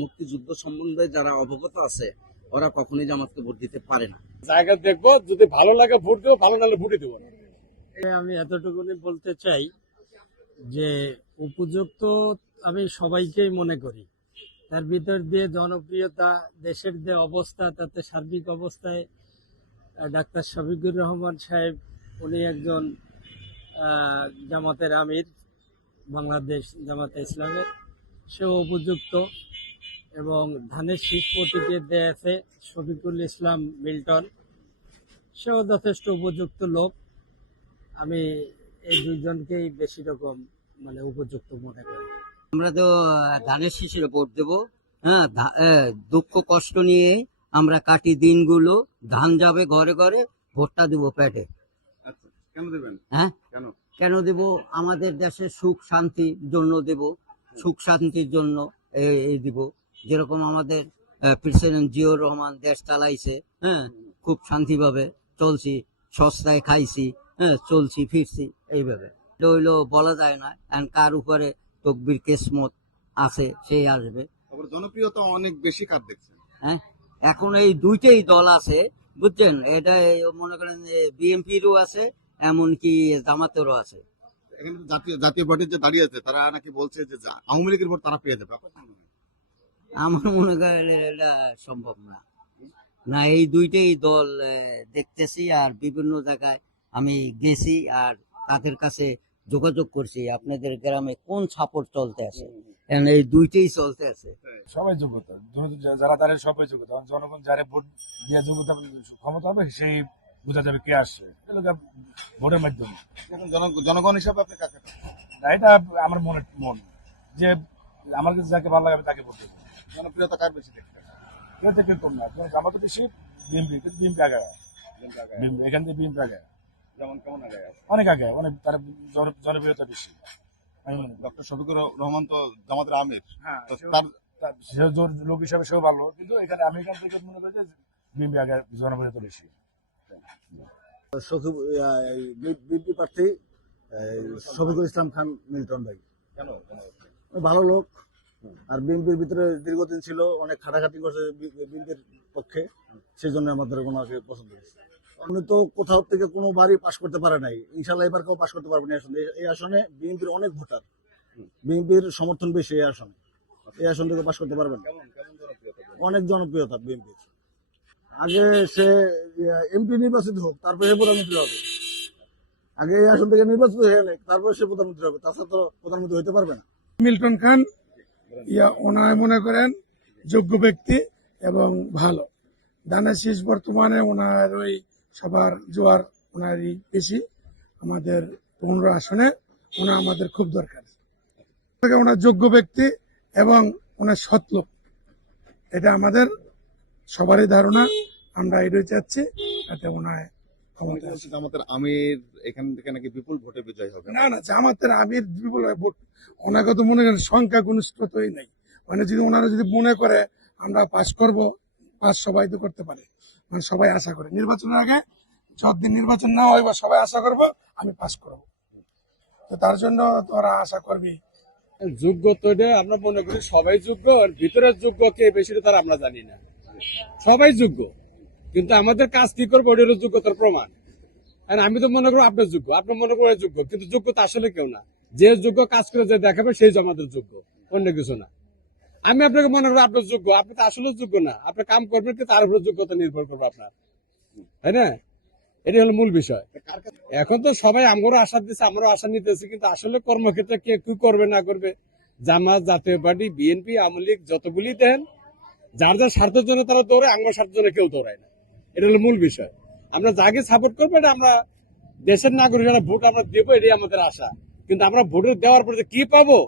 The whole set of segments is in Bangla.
মুক্তিযুদ্ধ সম্বন্ধে যারা অবগত আছে ওরা কখনোই জামাতকে ভোট দিতে পারে না। জায়গা দেখবো, যদি ভালো লাগে ভোট দেবো, ভালো নাহলে ভোটই দেবো না। আমি এতটুকুনি বলতে চাই যে উপযুক্ত আমি সবাইকেই মনে করি। তার ভিতর দিয়ে জনপ্রিয়তা, দেশের যে অবস্থা, তাতে সার্বিক অবস্থায় ডাক্তার শফিকুর রহমান সাহেব উনি একজন জামাতের আমির, বাংলাদেশ জামাতে ইসলামের, সেও উপযুক্ত। এবং ধানের শীষ প্রতীকে দেয়াছে শফিকুল ইসলাম মিল্টন, সেও যথেষ্ট উপযুক্ত লোক। আমি এই দুইজনকেই বেশি রকম উপযুক্ত মনে করি। আমরা তো ধানের শীষের ভোট দেবো। হ্যাঁ, দুঃখ কষ্ট নিয়ে আমরা কাটি দিনগুলো, ধান যাবে ঘরে ঘরে, ভোটটা দিব পেটে। আচ্ছা, কেন দেবেন? হ্যাঁ, কেন দেব? আমাদের দেশের সুখ শান্তির জন্য দেব, সুখ শান্তির জন্য এই দিব। যেরকম আমাদের প্রেসিডেন্ট জিয়াউর রহমান দেশ চালাইছে, হ্যাঁ, খুব শান্তিভাবে চলছি, সস্তায় খাইছি, হ্যাঁ, চলছি ফিরছি এইভাবে। এটা হইলো বলা যায় না, এখন কার উপরে তকবির কিসমত আছে সেই আসবে। জনপ্রিয়তা অনেক বেশি কার দেখছেন? হ্যাঁ, এখন এই দুইটাই দল আছে, বুঝছেন। এটা মনে করেন বিএনপিরও আছে, এমনকি জামাতেরও আছে। এখানে জাতীয় পার্টির যে দাঁড়িয়ে আছে তারা নাকি বলছে যে আওয়ামী লীগের ভোট তারা পেয়ে যাবে। আমার মনে করেন এটা সম্ভব না। না, এই দুইটাই দল দেখতেছি, আর বিভিন্ন জায়গায় আমি গেছি আর তাদের কাছে যোগাযোগ করছি আপনাদের গ্রামে কোন সাপোর্ট চলতে আছে, কারণ এই দুইটাই চলতে আছে। সবাই যোগ্যতা, যারা দাঁড়িয়ে সবাই যোগ্যতা, জনগণ যারা ভোট দিয়ে যোগ্যতা ক্ষমতা হবে সেই বোঝা যাবে কে আসছে ভোটের মাধ্যমে। জনগণ হিসাবে আপনি কাকে? এটা আমার মন যে আমার কাছে যাকে ভালো লাগে তাকে ভোট দেবো। জনপ্রিয়তা কার বেশি দেখতে? কেউ থেকে কম না, জামাতে বেশি, বিএনপি আগে, এখান থেকে বিএনপি আগে, যেমন কেমন আগে? অনেক আগে, অনেক তার জনপ্রিয়তা বেশি। ডক্টর শফিকুর রহমান তো জামাতের আমির, হ্যাঁ, তার লোক হিসাবে সেও ভালো, কিন্তু এখানে আমি এখান থেকে মনে করি যে বিএনপি আগে জনপ্রিয়তা বেশি। বিএনপি প্রার্থী শফিকুল ইসলাম খান মিল্টন ভাই। কেন? ভালো লোক, আর বিএনপির ভিতরে দীর্ঘদিন ছিল, অনেক খাটাখাটি করছে বিএনপির পক্ষে, সেই জন্য আমাদের ওনাকে পছন্দ হয়েছে। উনি তো কোথাও থেকে কোনো বাড়ি পাশ করতে পারে নাই, ইনশাল্লাহ এবার কেউ পাশ করতে পারবে না। এই আসনে বিএনপির অনেক ভোটার, বিএনপির সমর্থন বেশি এই আসনে, এই আসন থেকে পাশ করতে পারবেন না। অনেক জনপ্রিয়তা বিএনপির। আগে সে এমপি নির্বাচিত হোক, তারপরে প্রধানমন্ত্রী হবে। আগে এই আসন থেকে নির্বাচিত হয়ে নেই, তারপরে সে প্রধানমন্ত্রী হবে, তাছাড়া তো প্রধানমন্ত্রী হইতে পারবে না। মিল্টন খান ওনারা মনে করেন যোগ্য ব্যক্তি এবং ভালো। ধানের শীষ বর্তমানে ওনার ওই সবার জোয়ার ওনারই বেশি। আমাদের 15 আসনে ওনার আমাদের খুব দরকার। ওনার যোগ্য ব্যক্তি এবং ওনার সৎ লোক, এটা আমাদের সবারই ধারণা। আমরা এটাই চাচ্ছি, যাতে ওনার জামাতের আমির এখান থেকে নাকি বিপুল ভোটে বিজয় হবে। না, জামাতের আমির বিপুল ভোট, ওনাকে তো মনে করেন সংখ্যা গনিষ্ঠতই নেই। যদি ওনারা যদি মনে করে আমরা পাস করব, পাস সবাই তো করতে পারে, সবাই আশা করে নির্বাচনের আগে যতদিন নির্বাচন না হয় বা সবাই আশা করব আমি পাস করব, তো তার জন্য তোরা আশা করবি। যোগ্যতা আমরা মনে করি সবাই যোগ্য, আর ভিতরের যোগ্য কে বেশি তার আমরা জানি না। সবাই যোগ্য, কিন্তু আমাদের কাজ কি করবো ওটার যোগ্যতার প্রমাণ। আমি তো মনে করবো আপনার যোগ্য, আপনার মনে করো যোগ্য, কিন্তু যোগ্যতা আসলে কেউ না। যে যোগ্য কাজ করে যে দেখাবে সেই আমাদের যোগ্য, অন্য কিছু না। আমি আপনাকে মনে করবো আপনার যোগ্য, আপনি তো আসলে যোগ্য না। আপনি কাম করবেন কিন্তু তার উপরে যোগ্যতা নির্ভর করবে আপনার, তাই না? এটাই হলো মূল বিষয়। এখন তো সবাই আমরাও আশা দিচ্ছে, আমরাও আশা নিতেছি, কিন্তু আসলে কর্মক্ষেত্রে কে কি করবে না করবে, জামাত, জাতীয় পার্টি, বিএনপি, আওয়ামী লীগ যতগুলি দেন, যার যার স্বার্থের জন্য তারা দৌড়ায়, আমার স্বার্থের জন্য কেউ দৌড়ায় না। এটা হলো মূল বিষয়। আমরা যাকে সাপোর্ট করবো, এটা আমরা দেশের নাগরিকরা ভোট আমরা দেবো, এটাই আমাদের আশা। কিন্তু আমরা ভোট দেওয়ার পরে কি পাবো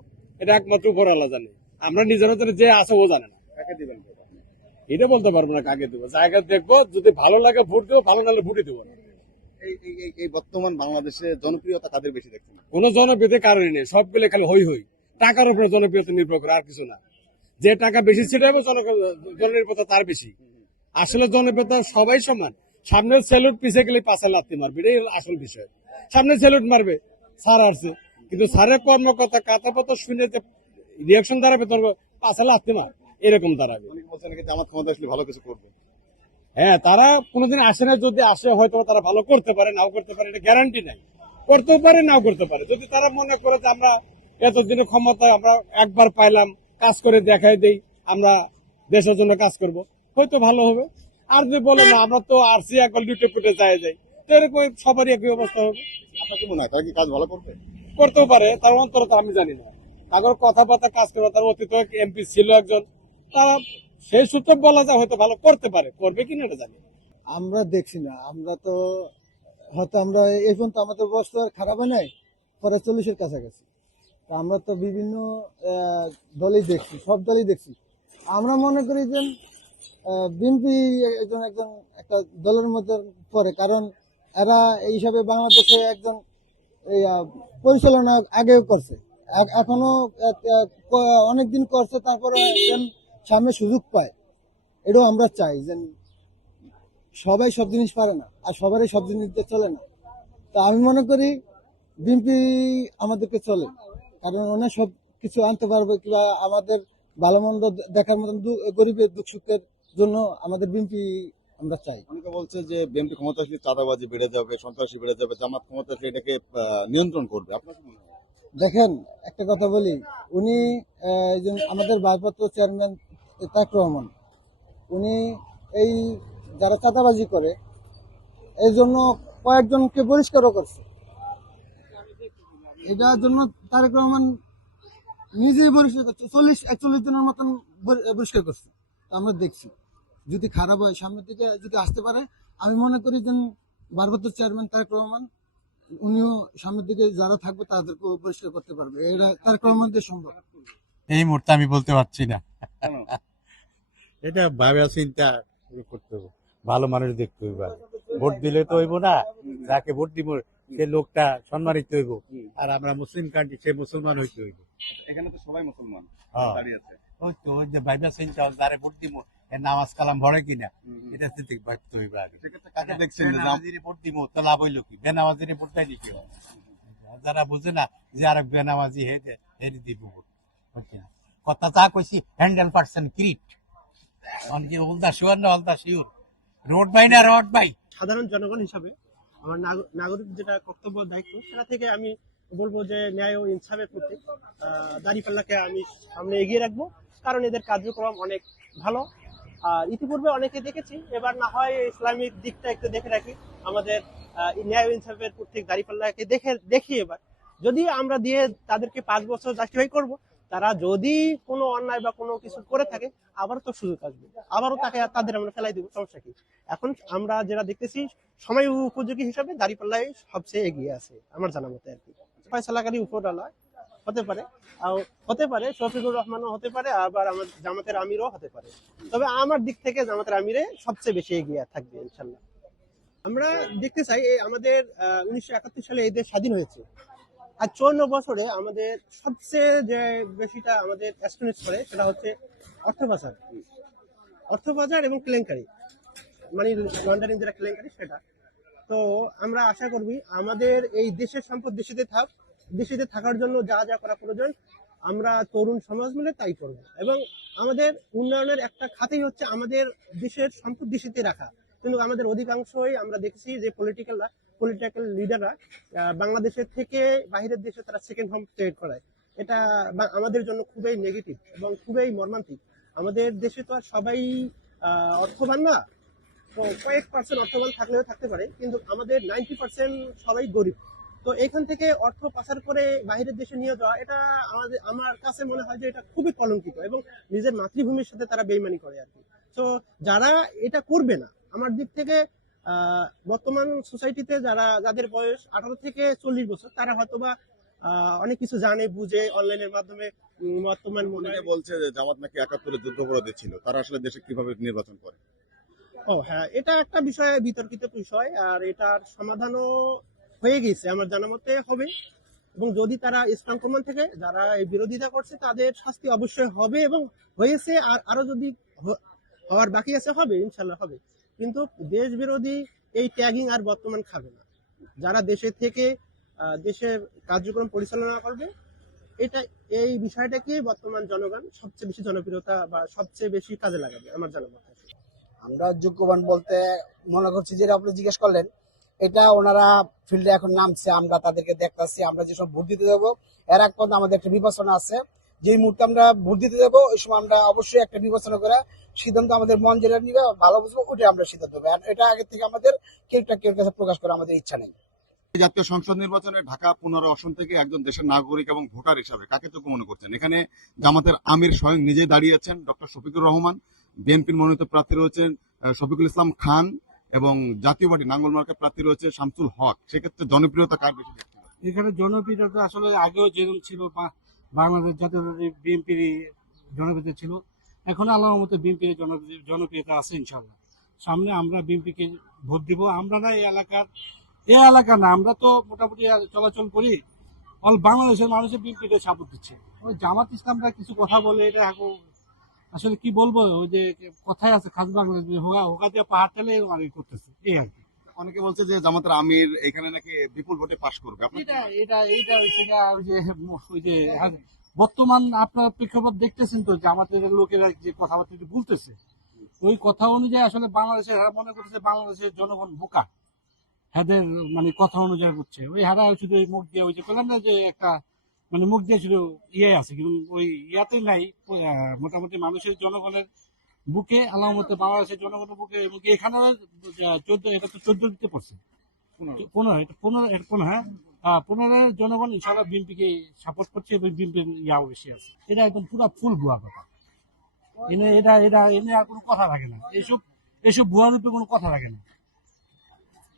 এটা একমাত্র উপর আল্লাহ জানে। আমরা নিজের যে আছে ও জানে না। এটা বলতে পারবো না কাকে দেবো। জায়গা দেখবো, যদি ভালো লাগে ভোট দেবো, ভালো না হলে ভোটই দেবো না। এই বর্তমান বাংলাদেশে জনপ্রিয়তা কাদের বেশি দেখছেন? কোনো জনপ্রিয়তার কারণই নেই, সবগুলো খালি হই হই। টাকার উপরে জনপ্রিয়তা নির্ভর করে, আর কিছু না। যে টাকা বেশি সেটা হবে জনপ্রিয়তা তার বেশি। আসলে জনপ্রিয়তা সবাই সমান। সামনে স্যালুট, পিছিয়ে গেলে পাশে লাথি মারবে, এটাই আসল বিষয়। সামনে স্যালুট মারবে, স্যার আসছে, কিন্তু স্যারের কর্মকর্তা কথা শুনে যে রিয়াকশন দাঁড়াবে তোর পাশে লাথি মার, এরকম দাঁড়াবে। অনেকে বলছে নাকি জামাত ক্ষমতা আসলে ভালো কিছু করবে। হ্যাঁ, তারা কোনোদিন আসে না, যদি আসে হয়তো তারা ভালো করতে পারে, নাও করতে পারে, এটা গ্যারান্টি নাই। করতেও পারে, নাও করতে পারে। যদি তারা মনে করে যে আমরা এতদিনে ক্ষমতায় আমরা একবার পাইলাম, কাজ করে দেখাই দেই, আমরা দেশের জন্য কাজ করব, হয়তো ভালো হবে। আর যদি বলে না আমরা তো আরসি একবার লুটে পুটে যায় যাই, তো এরকম সবারই একই অবস্থা হবে। আপনার কি মনে হয় তারা কি কাজ ভালো করবে? করতেও পারে, তার অন্তর তো আমি জানি না। তাদের কথাবার্তা কাজ করবে, তার অতীত এমপি ছিল একজন, তারা সেই সূত্রে বলা যায় হয়তো ভালো করতে পারে, করবে কিনা এটা জানি না। আমরা দেখছি না, আমরা তো হয়তো আমরা এই পর্যন্ত আমাদের বস্তু আর খারাপ হয় নাই, পরে 40-এর কাছাকাছি। তো আমরা তো বিভিন্ন দলই দেখছি, সব দলই দেখছি। আমরা মনে করি যে বিএনপি একজন একজন একটা দলের মধ্যে পড়ে, কারণ এরা এই হিসাবে বাংলাদেশে একজন এই পরিচালনা আগেও করছে, এখনো অনেকদিন করছে, তারপরে যেন সামনে সুযোগ পায়, এটাও আমরা চাই। যে সবাই সব জিনিস পারে না, আর সবারই সব জিনিস দিয়ে চলে না। তো আমি মনে করি বিএনপি আমাদেরকে চলে, কারণ ওনার সব কিছু আনতে পারবে, কিংবা আমাদের ভালো মন্দ দেখার মতন গরিবের দুঃখ সুখের জন্য আমাদের বিএনপি আমরা চাই। অনেকে বলছে যে বিএনপি ক্ষমতা আসলে চাঁদাবাজি বেড়ে যাবে, সন্ত্রাসী বেড়ে যাবে, জামাত ক্ষমতা আসলে এটাকে নিয়ন্ত্রণ করবে। আপনার কি মনে হয়? দেখেন, একটা কথা বলি, উনি আমাদের ভারপ্রাপ্ত চেয়ারম্যান তারেক রহমান, উনি এই যারা চাঁদাবাজি করে এই জন্য কয়েকজনকে বহিষ্কারও করছে। এটার জন্য তারেক রহমান নিজেই বহিষ্কার করছে, 40-41 জনের মতন বহিষ্কার করছে। আমরা দেখছি, যদি খারাপ হয় সামনের দিকে যদি আসতে পারে, আমি মনে করি যে ভারপ্রাপ্ত চেয়ারম্যান তারেক রহমান উনিও সামনের দিকে যারা থাকবে তাদেরকে পরিষ্কার করতে পারবে, এটা তারেক রহমান দিয়ে সম্ভব। এই মুহূর্তে আমি বলতে পারছি না, এটা ভাবে চিন্তা করতে হবে, ভালো মানুষ দেখতে হইব। ভোট দিলে তো হইব না, যাকে ভোট দিব সে লোকটা সম্মানিত হইব, আর আমরা মুসলিম কান্ট্রি, সে মুসলমান হইতে হইব। এখানে তো সবাই মুসলমান দাঁড়িয়ে আছে। ওই তো ওই যে ভাইবা চিন্তা, যারে ভোট দিব এর নামাজ কালাম ভরে কিনা, এটা চিন্তা ভাবতে হইব আগে। সেক্ষেত্রে কাকে দেখছেন যে বেনামাজিরে ভোট দিব তো লাভ হইলো কি? বেনামাজিরে ভোট দেয় নাকি? যারা বুঝে না যে আর বেনামাজি হেরে দিব ভোট, কথা তা কইছি 100% ক্রিট, অনেকে উল্টা শিওর না উল্টা শিওর, রোড বাই না রোড বাই। সাধারণ জনগণ হিসাবে আমার নাগরিক যেটা কর্তব্য দায়িত্ব, সেটা থেকে আমি বলবো যে ন্যায় ও ইনসাফের প্রতি দাঁড়িপাল্লাকে আমি সামনে এগিয়ে রাখবো, কারণ এদের কার্যক্রম অনেক ভালো। আর ইতিপূর্বে অনেকে দেখেছি, এবার না হয় ইসলামিক দিকটা একটু দেখে রাখি, আমাদের ন্যায় ও ইনসাফের প্রত্যেক দাঁড়িপাল্লাকে দেখি এবার, যদি আমরা দিয়ে তাদেরকে 5 বছর জাস্টিফাই করব, তারা যদি কোনো অন্যায় বা কোনো কিছু করে থাকে আবারও তো সুযোগ আসবে, আবারও তাদের আমরা ফেলাই দেবো, সমস্যা কি? এখন আমরা যেটা দেখতেছি, সময় উপযোগী হিসাবে দাঁড়িপাল্লায় সবচেয়ে এগিয়ে আছে আমার জানা মতে আর কি। ফয়সালাকারী উপরওয়ালা হতে পারে শফিকুর রহমানও হতে পারে, আবার আমার জামাতের আমিরও হতে পারে, তবে আমার দিক থেকে জামাতের আমিরে সবচেয়ে বেশি এগিয়ে থাকবে ইনশাল্লাহ। আমরা দেখতে চাই আমাদের 1971 সালে এই দেশ স্বাধীন হয়েছে, আর 54 বছরে আমাদের সবচেয়ে যে বেশিটা আমাদের অ্যাস্টনিশ করে সেটা হচ্ছে অর্থ পাচার এবং কেলেঙ্কারি, মানে লন্ডারিং যেটা কেলেঙ্কারি সেটা। তো আমরা আশা করবি আমাদের এই দেশের সম্পদ দেশেতে থাকার জন্য যা যা করা প্রয়োজন আমরা তরুণ সমাজ মিলে তাই করব, এবং আমাদের উন্নয়নের একটা খাতেই হচ্ছে আমাদের দেশের সম্পদ দেশেতে রাখা। কিন্তু আমাদের অধিকাংশই আমরা দেখেছি যে পলিটিক্যাল লিডাররা বাংলাদেশের থেকে বাইরের দেশে তারা সেকেন্ড হোম ক্রিয়েট করায়, এটা আমাদের জন্য খুবই নেগেটিভ এবং খুবই মর্মান্তিক। আমাদের দেশে তো আর সবাই অর্থবান না, তো কয়েক পার্সেন্ট অর্থবান থাকলেও থাকতে পারে, কিন্তু আমাদের 90% সবাই গরিব। তো এখান থেকে অর্থ পাচার করে বাইরের দেশে নিয়ে যাওয়া, এটা আমার কাছে মনে হয় যে এটা খুবই কলঙ্কিত, এবং নিজের মাতৃভূমির সাথে তারা বেইমানি করে আর কি। তো যারা এটা করবে না, আমার দিক থেকে বর্তমান সোসাইটিতে যাদের বয়স 18 থেকে 40 বছর, তারা হয়তোবা অনেক কিছু জানে বুঝে অনলাইনের মাধ্যমে বর্তমান অনেকে বলছে যে জামাত নাকি 71-এ যুদ্ধাপরাধী ছিল, তারা আসলে দেশে কিভাবে নির্বাচন করে? হ্যাঁ, এটা একটা বিষয়, বিতর্কিত বিষয়, আর এটার সমাধানও হয়ে গেছে আমার জানা মতে হবে, এবং যদি তারা ইসলাম কমান থেকে যারা এই বিরোধিতা করছে তাদের শাস্তি অবশ্যই হবে, এবং হয়েছে, আর আরো যদি হওয়ার বাকি আছে হবে, ইনশাল্লাহ হবে। কিন্তু দেশ বিরোধী এই ট্যাগিং আর বর্তমান খাবে না। যারা দেশে থেকে দেশের কার্যক্রম পরিচালনা করবে এটা এই বিষয়টাকে বর্তমান জনগণ সবচেয়ে বেশি জনপ্রিয়তা বা সবচেয়ে বেশি কাজে লাগাবে আমার জানা মতে। আমরা যোগ্যবান বলতে মনে করছি, যেটা আপনি জিজ্ঞেস করলেন, এটা ওনারা ফিল্ডে এখন নামছে, আমরা তাদেরকে দেখতেছি। আমরা যেসব ভোট দিতে যাবো এর আগ পর্যন্ত আমাদের একটা বিবেচনা আছে। যেই মুহূর্তে আমরা ভোট দিতে যাবো ওই সময় আমরা অবশ্যই একটা বিবেচনা করে সিদ্ধান্ত আমাদের মন যেটা নিবে ভালো বুঝবো ওইটা আমরা সিদ্ধান্ত নেবো। আর এটা আগে থেকে আমাদের কেউ কাছে প্রকাশ করা আমাদের ইচ্ছা নেই। জাতীয় সংসদ নির্বাচনে ঢাকা 15 আসন থেকে একজন দেশের নাগরিক এবং ভোটার হিসাবে কাকে যোগ্য মনে করছেন? এখানে জামাতের আমির স্বয়ং নিজে দাঁড়িয়েছেন, ডক্টর শফিকুর রহমান। বিএনপির মনোনীত প্রার্থী রয়েছেন শফিকুল ইসলাম খান এবং জাতীয় পার্টি নাঙ্গল মার্কা প্রার্থী রয়েছে শামসুল হক। সেক্ষেত্রে জনপ্রিয়তা কার বেশি? এখানে জনপ্রিয়তা আসলে আগেও যেরকম ছিল, বাংলাদেশ জাতীয় বিএনপির জনপ্রিয়তা ছিল, এখন আল্লাহর মতো বিএনপির জনপ্রিয়তা আছে ইনশাল্লাহ। সামনে আমরা বিএনপিকে ভোট দিব। আমরা না এই এলাকা না, আমরা তো মোটামুটি চলাচল করি, অল বাংলাদেশের মানুষের বিএনপিকে সাপোর্ট দিচ্ছে। ওই জামাত ইসলামরা কিছু কথা বলে, এটা এখন আসলে কি বলবো, ওই যে কথায় আছে খাস বাংলাদেশ হোকা দিয়ে পাহাড় টেলে আর করতেছে, এই আর কি। অনেকে বলছে যে জামাতের আমির এখানে নাকি বিপুল ভোটে পাশ করবে। বর্তমান আপনার প্রেক্ষাপট দেখতেছেন তো, যে আমাদের লোকেরা যে কথাবার্তা বলতেছে, ওই কথা অনুযায়ী আসলে বাংলাদেশের মনে করতেছে বাংলাদেশের জনগণ বোকা, হাদের মানে কথা অনুযায়ী বুঝছে। ওই হারা শুধু মুখ দিয়ে ওই যে বললাম না যে একটা মানে মুখ দিয়ে শুধু ইয়ে আছে, কিন্তু ওই ইয়াতে নাই। মোটামুটি মানুষের জনগণের বুকে আল্লাহ মতো বাংলাদেশের জনগণের বুকে এখানে 14 দিতে পড়ছে, 15 হ্যাঁ 15 জনগণ ইনশাআল্লাহ বিএনপিকে সাপোর্ট করছে এবং বিএনপির ইয়াও বেশি আছে। এটা একদম পুরো ফুল ভুয়া কথা। এনে আর কোনো কথা থাকে না, এইসব ভুয়া রূপে কোনো কথা থাকে না।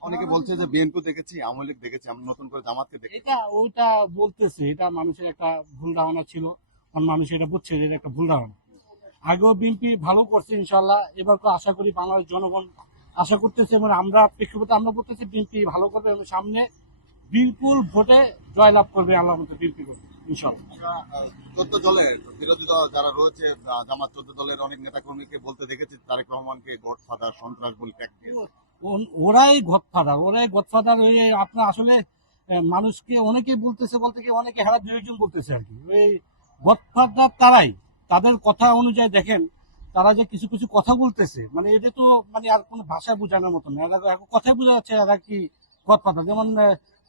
অনেকে বলছে যে বিএনপি দেখেছি, আওয়ামী লীগ দেখেছি, আমরা নতুন করে জামাতকে দেখেছি। ওইটা বলতেছে, এটা মানুষের একটা ভুল ধারণা ছিল, মানুষ এটা বুঝছে যে এটা একটা ভুল ধারণা। আগেও বিএনপি ভালো করছে ইনশাল্লাহ, এবার তো আশা করি বাংলাদেশ জনগণ আশা করতেছে এবং আমরা প্রেক্ষাপটে আমরা বলতেছি বিএনপি ভালো করবে এবং সামনে বিপুল ভোটে জয়লাভ করবে আল্লাহ মতো বিএনপি করবে ইনশাল্লাহ। 14 দলের বিরোধী দল যারা রয়েছে, জামাত 14 দলের অনেক নেতা কর্মীকে বলতে দেখেছি তারেক রহমানকে গডফাদার, সন্ত্রাস বলে ট্যাগ দিয়েছে। ওরাই গডফাদার হয়ে আপনার আসলে মানুষকে অনেকে বলতেছে, বলতে গিয়ে অনেকে হারা বিয়োজন বলতেছে আর কি। ওই গডফাদার তারাই, তাদের কথা অনুযায়ী দেখেন তারা যে কিছু কিছু কথা বলতেছে, মানে এটা তো মানে আর কোনো ভাষা বোঝানোর মতো না, এরা কথাই বোঝা যাচ্ছে এরা কি গডফাদার। যেমন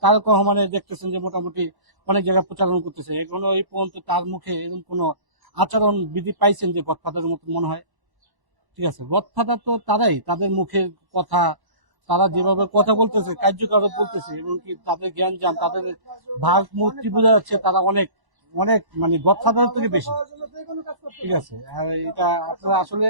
তারেক রহমানে দেখতেছেন যে মোটামুটি অনেক জায়গায় প্রচারণ করতেছে, এখনো এই পর্যন্ত তার মুখে এরকম কোনো আচরণ বিধি পাইছেন যে গডফাদারের মতো মনে হয়? ঠিক আছে, গডফাদার তো তারাই, তাদের মুখের কথা, তারা যেভাবে কথা বলতেছে, কার্যকর বলতেছে এবং কি তাদের জ্ঞান জান, তাদের ভাগ মূর্তি বোঝা যাচ্ছে তারা অনেক অনেক মানে গডফাদার থেকে বেশি। ঠিক আছে, আর এটা আপনারা আসলে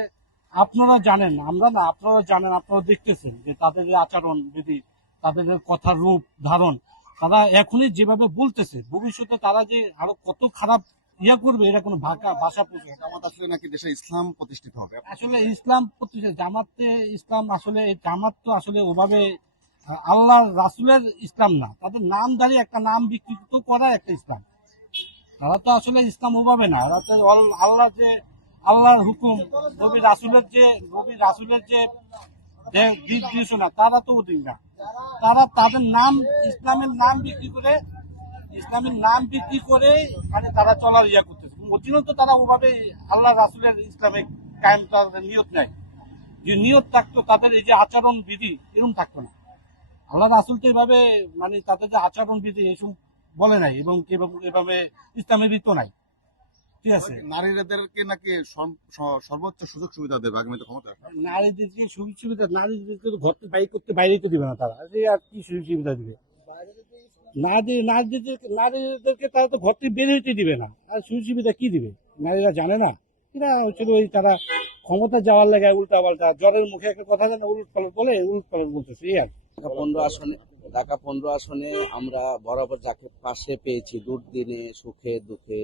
আপনারা জানেন, আমরা না, আপনারা জানেন, আপনারা দেখতেছেন যে তাদের আচরণ বিধি, তাদের কথার রূপ ধারণ, তারা এখনই যেভাবে বলতেছে, ভবিষ্যতে তারা যে আরো কত খারাপ ইয়া করবে এটা কোনো ভাষা প্রকাশ। জামাত আসলে নাকি দেশে ইসলাম প্রতিষ্ঠিত হবে। আসলে ইসলাম প্রতিষ্ঠা, জামাতে ইসলাম আসলে জামাত তো আসলে ওভাবে আল্লাহ রাসুলের ইসলাম না, তাদের নামধারী একটা নাম বিকৃত করা একটা ইসলাম। তারা তো আসলে ইসলাম ওভাবে না, আল্লাহ যে আল্লাহর হুকুম, নবী রাসুলের যে দিক নির্দেশনা, তারা তো ওদিন না। তারা তাদের নাম ইসলামের নাম বিক্রি করে মানে তারা চলার ইয়া করতেছে। অরিজিনাল তো তারা ওভাবে আল্লাহ রাসুলের ইসলামিক কায়েম তাদের নিয়ত নেয়, যে নিয়ত থাকতো তাদের এই যে আচরণ বিধি এরকম থাকতো না। আল্লাহ রাসুল তো এভাবে মানে তাদের যে আচরণ বিধি এসব বলে নাই এবং এভাবে ইসলামের রীত নাই। ঠিক আছে, নারীদেরকে নাকি সর্বোচ্চ সুযোগ সুবিধা দেবে আগামীতে ক্ষমতা। নারীদেরকে সুযোগ সুবিধা, নারীদেরকে ঘর থেকে বাইরে তো দিবে না তারা, আর কি সুযোগ সুবিধা দিবে? নারীদেরকে তারা তো ঘর থেকে বের হইতে দিবে না, আর সুযোগ সুবিধা কি দিবে? নারীরা জানে না, এরা হচ্ছে ওই তারা ক্ষমতা যাওয়ার লাগে উল্টা পাল্টা জ্বরের মুখে একটা কথা জানে, উলট পালট বলে, উলট পালট বলতেছে। এই আর ঢাকা 15 আসনে আমরা বরাবর যাকে পাশে পেয়েছি, দুর্দিনে সুখে দুঃখে,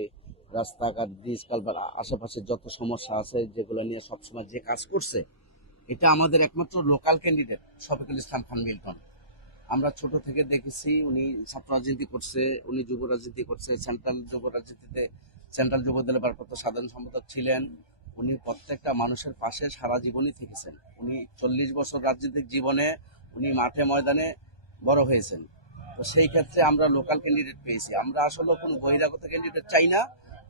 রাস্তাঘাট, ব্রিজ কালভার্ট, আশেপাশে যত সমস্যা আছে যেগুলো নিয়ে সবসময় যে কাজ করছে, এটা আমাদের একমাত্র local candidate Shafiqul Islam Khan Milton. আমরা ছোট থেকে দেখেছি উনি ছাত্র রাজনীতি করছে, উনি যুব রাজনীতি করছে, সেন্ট্রাল যুব দলের ভারপ্রাপ্ত সাধারণ সম্পাদক ছিলেন। উনি প্রত্যেকটা মানুষের পাশে সারা জীবনই থেকেছেন। উনি 40 বছর রাজনৈতিক জীবনে উনি মাঠে ময়দানে বড় হয়েছেন। তো সেই ক্ষেত্রে আমরা লোকাল ক্যান্ডিডেট পেয়েছি। আমরা আসলে কোনো বহিরাগত ক্যান্ডিডেট চাই না,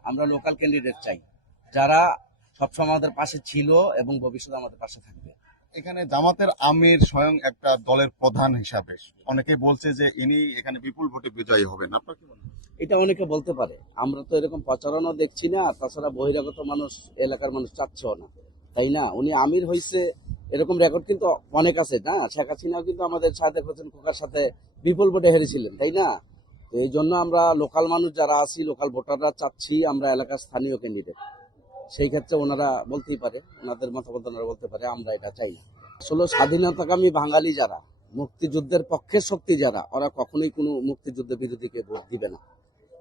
আমরা লোকাল ক্যান্ডিডেট চাই যারা সবসময় আমাদের পাশে ছিল এবং ভবিষ্যতে আমাদের পাশে থাকবে। এখানে জামাতের আমির স্বয়ং একটা দলের প্রধান হিসাবে অনেকে বলছে যে ইনি এখানে বিপুল ভোটে বিজয়ী হবেন, আপনার কি মনে হয়? এটা অনেকে বলতে পারে, আমরা তো এরকম প্রচারণও দেখছি না, তাছাড়া বহিরাগত মানুষ এলাকার মানুষ চাচ্ছেও না, তাই না? উনি আমির হয়েছে এরকম রেকর্ড কিন্তু অনেক আছে না। শেখ হাসিনাও কিন্তু আমাদের সাদেক হোসেন খোকার সাথে বিপুল ভোটে হেরেছিলেন, তাই না? তো এই জন্য আমরা লোকাল মানুষ যারা আছি, লোকাল ভোটাররা চাচ্ছি আমরা এলাকার স্থানীয় ক্যান্ডিডেট। সেই ক্ষেত্রে ওনারা বলতেই পারে, ওনাদের মতামত ওনারা বলতে পারে, আমরা এটা চাই না। আসলে স্বাধীনতাকামী বাঙালি যারা, মুক্তিযুদ্ধের পক্ষের শক্তি যারা, ওরা কখনোই কোনো মুক্তিযুদ্ধের বিরোধীকে ভোট দিবে না।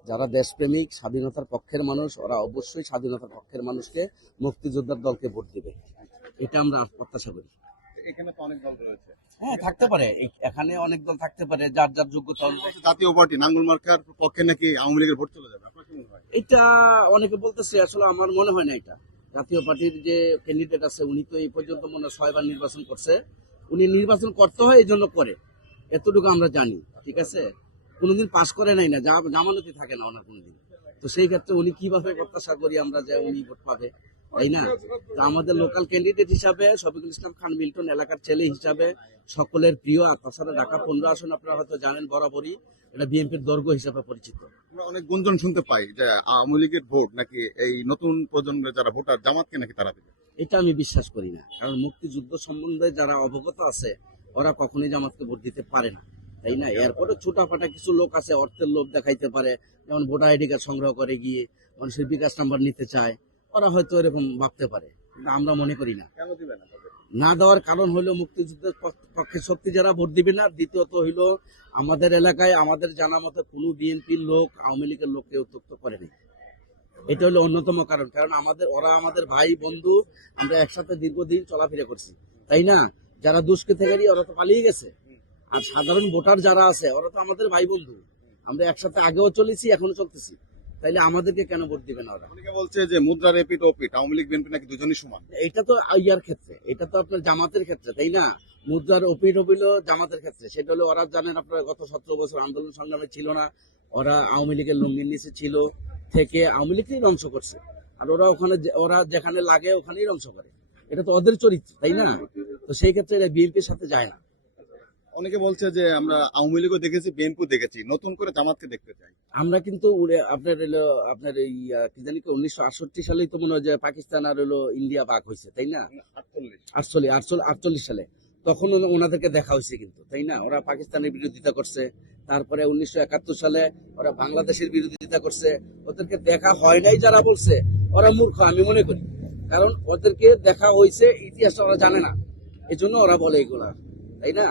যারা দেশপ্রেমিক, স্বাধীনতার পক্ষের মানুষ, ওরা অবশ্যই স্বাধীনতার পক্ষের মানুষকে, মুক্তিযোদ্ধার দলকে ভোট দিবে, এটা আমরা প্রত্যাশা করি। এখানে তো অনেক দল রয়েছে। হ্যাঁ, থাকতে পারে, এখানে অনেক দল থাকতে পারে, যার যার যোগ্যতা অনুযায়ী। জাতীয় পার্টি নাঙ্গল মার্কার পক্ষে নাকি আওয়ামী লীগের ভোট চলে যাবে, আপনার কি মনে হয়? এটা অনেকে বলতেছে, আসলে আমার মনে হয় না এটা। জাতীয় পার্টির যে ক্যান্ডিডেট আছে উনি তো এই পর্যন্ত মনে হয় 6 বার নির্বাচন করছে। উনি নির্বাচন করতে হয় এই জন্য করে, এতটুকু আমরা জানি, ঠিক আছে? কোনোদিন পাশ করে নাই না, জামানতি থাকে না ওনার কোনোদিন। তো সেই ক্ষেত্রে উনি কিভাবে প্রত্যাশা করি আমরা যে উনি ভোট পাবে, তাই না? তো আমাদের লোকাল ক্যান্ডিডেট হিসাবে শফিকুল ইসলাম খান মিল্টন এলাকার ছেলে হিসাবে সকলের প্রিয়। আর তাছাড়া ঢাকা 15 আসন আপনারা হয়তো জানেন, বরাবরই এটা বিএনপির দৈর্ঘ্য হিসাবে পরিচিত। আমরা অনেক গুঞ্জন শুনতে পাই যে আওয়ামী লীগের ভোট নাকি এই নতুন প্রজন্মের যারা ভোটার জামাতকে নাকি তারা দেবে। এটা আমি বিশ্বাস করি না, কারণ মুক্তিযুদ্ধ সম্বন্ধে যারা অবগত আছে ওরা কখনোই জামাতকে ভোট দিতে পারে না, তাই না? এরপরে ছোটাফাটা কিছু লোক আছে, অর্থের লোভ দেখাইতে পারে, যেমন ভোটার আইডি কার্ড সংগ্রহ করে গিয়ে মানুষের বিকাশ নাম্বার নিতে চায়, ওরা হয়তো এরকম ভাবতে পারে, কিন্তু আমরা মনে করি না। কেন দিবে না? না দেওয়ার কারণ হলো মুক্তিযুদ্ধের পক্ষে শক্তি যারা ভোট দিবে না। দ্বিতীয়ত হইলো আমাদের এলাকায় আমাদের জানা মতো কোনো বিএনপির লোক আওয়ামী লীগের লোককে উত্তক্ত করেনি। এটা হলো অন্যতম কারণ, কারণ ওরা আমাদের ভাই বন্ধু, আমরা একসাথে দীর্ঘদিন চলাফেরা করছি, তাই না? যারা দুষ্কৃতকারী ওরা তো পালিয়ে গেছে, আর সাধারণ ভোটার যারা আছে ওরা তো আমাদের ভাই বন্ধু, আমরা একসাথে আগেও চলেছি, এখনো চলতেছি, তাইলে আমাদেরকে কেন ভোট দিবে না ওরা? অনেকে বলছে যে মুদ্রার এপিট ওপিট, আওয়ামী লীগ বিএনপি নাকি দুজনই সমান। এটা তো ইয়ার ক্ষেত্রে, এটা তো আপনার জামাতের ক্ষেত্রে, তাই না? মুদ্রার ওপিট হইল জামাতের ক্ষেত্রে, সেটা হলো ওরা জানেন আপনারা গত 17 বছর আন্দোলন সংগ্রামে ছিল না, ওরা আওয়ামী লীগের লুঙ্গির নিচে ছিল থেকে আওয়ামী লীগকেই ধ্বংস করছে, আর ওরা ওখানে ওরা যেখানে লাগে ওখানেই ধ্বংস করে, এটা তো ওদের চরিত্র, তাই না? তো সেই ক্ষেত্রে এটা বিএনপির সাথে যায় না। অনেকে বলছে যে আমরা আওয়ামী লীগও দেখেছি, বিএনপি দেখেছি, নতুন করে জামাতকে দেখতে চাই। আমরা কিন্তু আপনার এই কি জানি 1968 সালেই তো মনে হয় যে পাকিস্তান আর হলো ইন্ডিয়া ভাগ হয়েছে, তাই না? 48 সালে তখন ওনাদেরকে দেখা হয়েছে কিন্তু, তাই না? ওরা পাকিস্তানের বিরোধিতা করছে, তারপরে 1971 সালে ওরা বাংলাদেশের বিরোধিতা করছে। ওদেরকে দেখা হয় নাই যারা বলছে ওরা মূর্খ, আমি মনে করি, কারণ ওদেরকে দেখা হয়েছে, ইতিহাস ওরা জানে না, এই জন্য ওরা বলে এগুলা, তাই না?